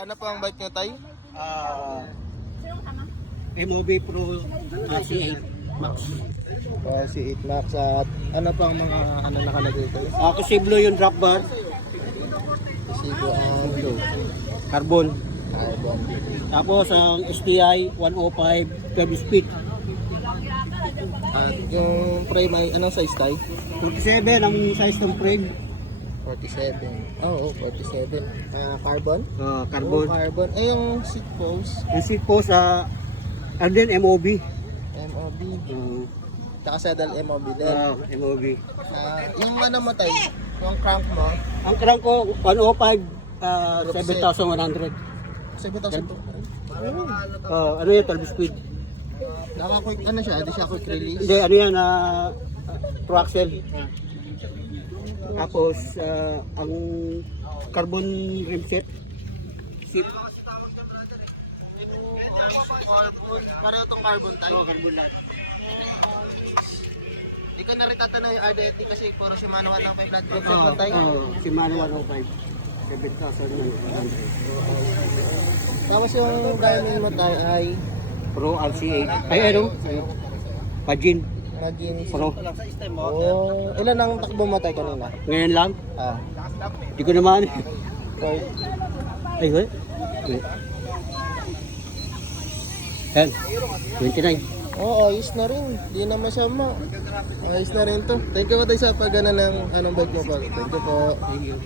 Ano po ang bike nyo, tay? MOB Pro C8 Max. Si 8 Max at ano pa ang mga ano nakalagay tayo? Kusiblo yung drop bar, Isigo ang blue. carbon. Carbon. Tapos ang STI 105 12 speed. At yung frame ay anong size tayo? 47 ang size ng frame. 47. Oo, 47. Carbon? Carbon. Carbon. Eh, yung seat post, Yung seat post and then MOB. MOB. Tsaka saddle MOB din. MOB. Yung ano mo tayo? Yung crank mo? Ang crank ko 105 7,100. 7,000 to. Ano yun, 12 speed. Naka-quick, ano siya? Hindi siya quick release? Hindi, ano yan, true axle. Tapos, ang carbon rim set. Seat. Pareho itong carbon tayo? Carbon lang. Hindi ko na rin tatanong yung RDT kasi puro Shimano 105 flat brake set lang tayo. Shimano 105. 7,100. Tapos yung Garmin mo tayo ay Pro RC8. Ay, ano? Pajin. naging Pro. Oh, ilan ang takbo mo tayo kanina? Ngayon lang. Ah, Hindi ko naman. right. Ay, wait. Yan. 29. Oo, ayos na rin. Di na masama. Ayos na rin to. Thank you po tayo sa pagana ng anong bike mo pa. Thank you po. Thank you.